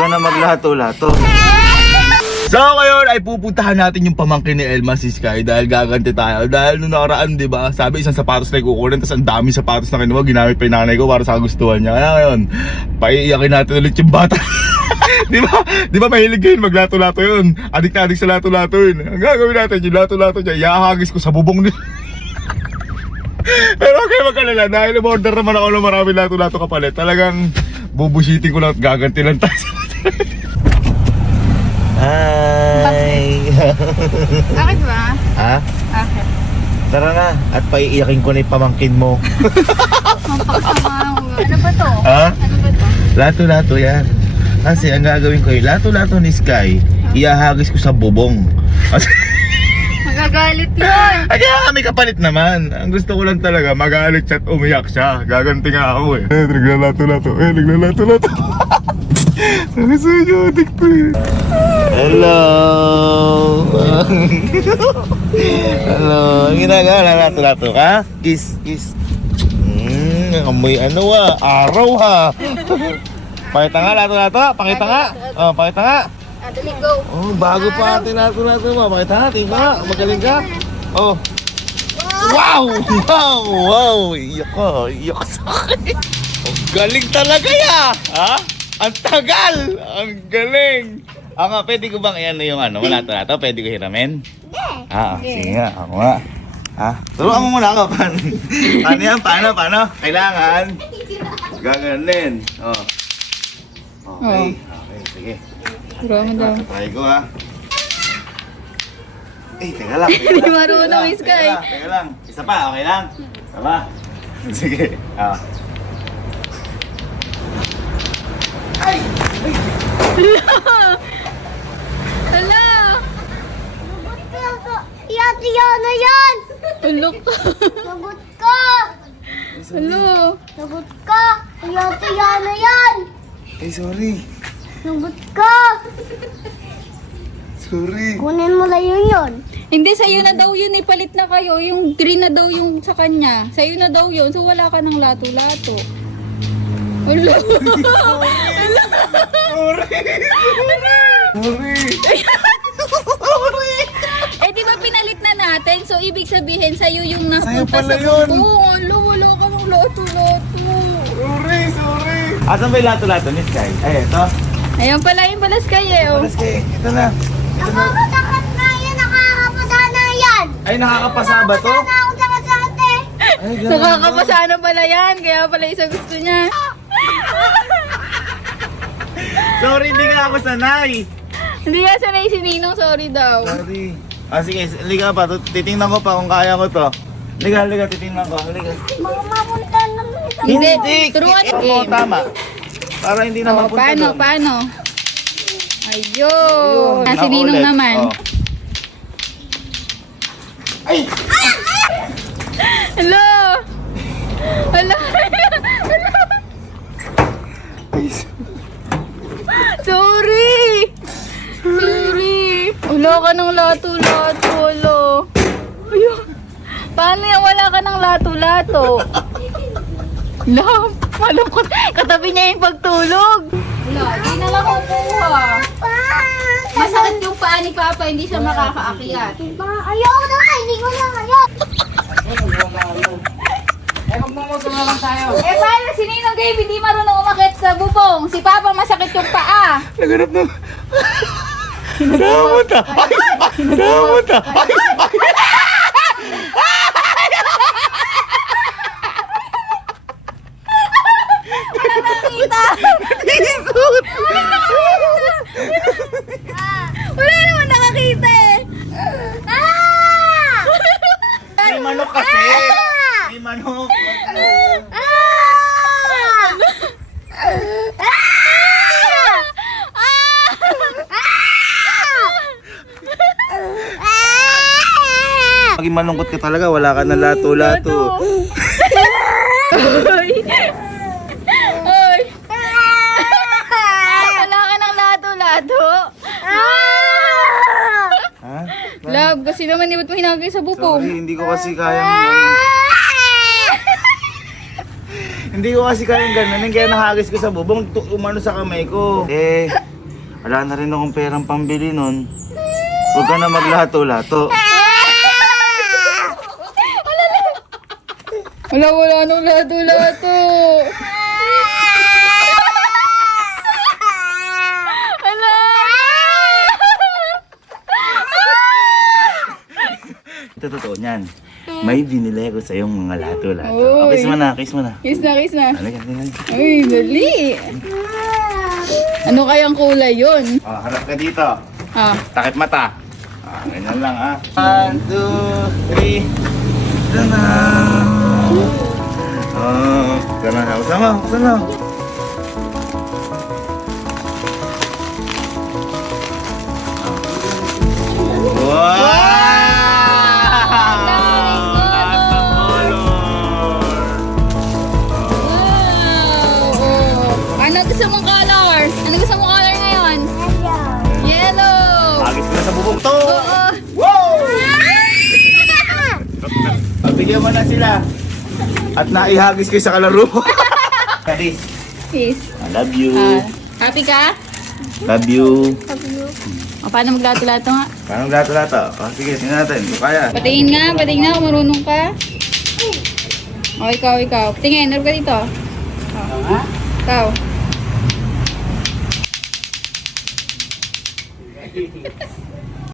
ka na maglato-lato. So ngayon ay pupuntahan natin yung pamangkin ni Elma, si Sky, dahil gaganti tayo. Dahil nung nakaraan, di ba, sabi isang sapatos na kukunin, tapos ang daming sapatos na kinuha, ginamit pa yung nanay ko para sa kagustuhan niya. Kaya ngayon, paiiyakin natin ulit yung bata. Di ba mahilig yun, maglato-lato yun. Adik na adik sa lato-lato yun. Ang gagawin natin, yung lato-lato niya, iahagis ko sa bubong niya. Pero okay, magkalala, dahil umorder naman ako ng maraming lato-lato kapalit. Talagang bubusitin ko lang at gaganti lang tayo. Hi! Bakit ba? Ha? Bakit? Tara na, at paiiyakin ko na yung pamangkin mo. Mampakasama mo. Ano ba to? Ha? Ano ba to? Lato-lato yan. Kasi ang gagawin ko yung lato-lato ni Sky, iahagis ko sa bubong. Magagalit yun. Ay, kaya kami kapalit naman. Ang gusto ko lang talaga, magalit siya at umiyak siya. Gaganti nga ako eh. Naglalato-lato. Naglalato-lato. Ano sa inyo, adik ko eh. Hello! Hello! Ang ginagawa, lato-lato ka? Kiss, kiss. Amoy ano araw ha. Pakita nga, lato-lato. Pakita nga. Oh, pakita nga. Dali, go. Oh, bago pa atin lato-lato mo. Pakita nga, tingin ka. Magaling ka. Oh. Wow! Wow! Wow! Iyak ka. Iyak ka sa akin. Oh, galing talaga ya. Ha? Ang tagal! Ang galing! Pwede ko bang iyan yung ano, lato-lato? Pwede ko hiramin? Sige nga, ako nga. Turuan mo muna ako. Paano yan? Paano? Kailangan gaganin. Oh. Okay. Okay, sige. Turuan mo daw. Try ko ha. Teka lang. Hindi marunong, Sky. Teka lang. Isa pa, okay lang? Isa pa? Sige. Hala! Yati-yana yan! Ulok ka. Sagot ka! Hello. Sagot ka! Yati-yana yan! Sorry. Sagot ka! Sorry. Kunin mo lang yun. Hindi, sa'yo na daw yun. Ipalit na kayo. Yung green na daw yung sa kanya. Sa'yo na daw yun. So wala ka ng lato-lato. Ulo. Sorry. Di ba pinalit na natin? So ibig sabihin sa'yo yung Sa'yo napunta pala sa yun. bubong. Wala ka ng lato-lato. Sorry. Asan ba yung lato-lato ni Sky? Ay, ito. Ayun pala yung balas kayo. Alas Sky, ito na. Nakakatakat na yan! Nakakapasa na yan! Ay, nakakapasa ba to? Sana ako sa kasate! Ay, ganun ba? Nakakapasana pala yan. Kaya pala isa gusto niya. Sorry, hindi nga ako sanay. Hindi nga sanay si Ninong. Sorry daw. Sorry. Sige, liga pa. Titingnan ko pa kung kaya ko to. Liga, titingnan ko. Liga. Mga mapunta naman ito. Hindi. Turuan Oo, tama. Para hindi na mapunta doon. Paano? Ayun. Si Ninong ulit. naman. Oh. Ay! Hello! Hello! Sorry! Wala ka ng lato-lato. Wala. Ayun. Paano yan? Wala ka ng lato-lato? Love, malungkot. Katabi niya yung pagtulog. Wala, di na lang kukuha. Masakit yung paa ni Papa, hindi siya makakaakyat. Ayaw na! Hindi ko na ayaw! Eh, paano si Ninong Gabe hindi marunong umakit sa bubong? Si Papa masakit yung paa. Naganap na. Namunta! Namunta! Wala nakita. Wala naman nakakita eh. May manok kasi! May manok! Maging malungkot ka talaga, wala ka na lato-lato. Oy. Oy. Wala ka ng lato-lato. Ha? Love, kasi naman iba't mo hinagay sa bubong. Sorry, hindi ko kasi kayang hindi ko kasi kayang gano'n, kaya nahagis ko sa bubong, umano sa kamay ko. Wala na rin akong perang pambili nun. Huwag ka na maglato-lato. Wala nung lato-lato. Wala. Ito totoo niyan. May binili ko sa iyong mga lato-lato. Uy. Kiss mo na, kiss mo na. Kiss na. Ano ka, Ay, dali. Ano kayang kulay yun? Oh, harap ka dito. Ah. Takip mata. Ah, ganyan lang ah. 1, 2, 3. Ito na. Oh, ganun na. Buksan mo, buksan mo. Wow! Ano gusto mong color? Ano gusto mong color ngayon? Yellow! Agis ko na sa bubong to. Oo! Wow! Pabigyan mo na sila. At naihagis kayo sa kalaro. Kadis. Kiss. I love you. Happy ka? Love you. O, paano maglato-lato nga? Paano lato-lato? Oh, sige, tingnan natin. Kung kaya. Patingin nga kung marunong ka. O, ikaw. Tingin, naroon ka dito. O. Ikaw.